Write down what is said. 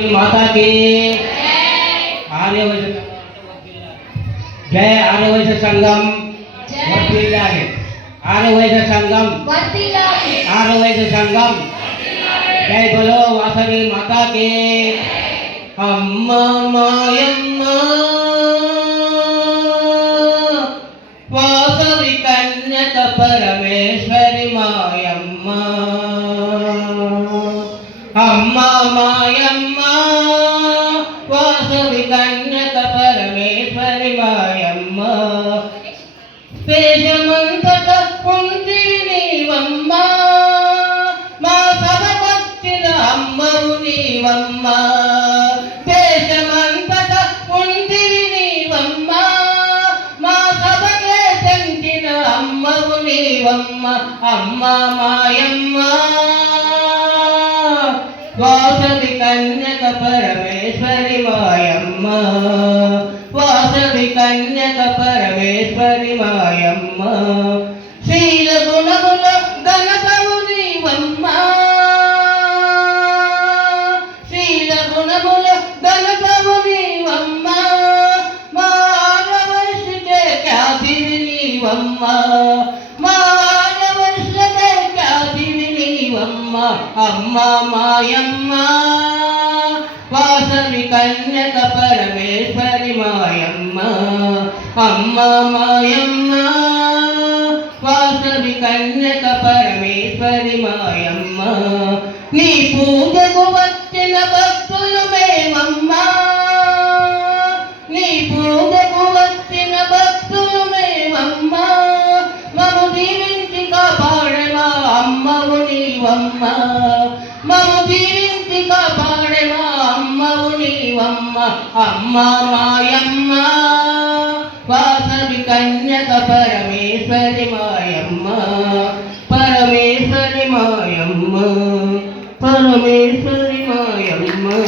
माता की आर्य वैश्य जय आर्य वैश्य संगम वर्तिल्लाहे आर्य वैश्य संगम वर्तिल्लाहे आर्य वैश्य संगम जय बोलो वासवी माता की अम्मा मायम्मा वासवी कन्यक परमेश्वरी मायम्मा अम्मा मायम्मा वासवी कन्यक परमेश्वरी मायम्मा देशमंतट కుంటివి నీవమ్మా మా సభకొచ్చిన అమ్మవు నీవమ్మా దేశమంతట కుంటివి నీవమ్మా మా సభకే చెందిన అమ్మవు నీవమ్మా అమ్మా మాయమ్మా वासवी कन्यक परमेश्वरी मायम्मा वासवी कन्यक परमेश्वरी मायम्मा शील गुणमुल गणतవు నీవమ్మా शील गुणमुल गणतవు నీవమ్మా మానవశ్కే ఖ్యాతివి నీవమ్మా अम्मा मायम्मा वासवी कन्यक परमेश्वरी मायम्मा अम्मा मायम्मा वासवी कन्यक परमेश्वरी मायम्मा नी पूजకు వచ్చిన భక్తులు మేమమ్మా నీ పూజకు వచ్చిన భక్తులు మేమమ్మా మము దీవించి కాపాడమా అమ్మవు నీవమ్మా మము దీవించి కాపాడమా అమ్మవు నీవమ్మా అమ్మా మాయమ్మా వాసవి కన్యక పరమేశ్వరి మాయమ్మా పరమేశ్వరి మాయమ్మా పరమేశ్వరి మాయమ్మా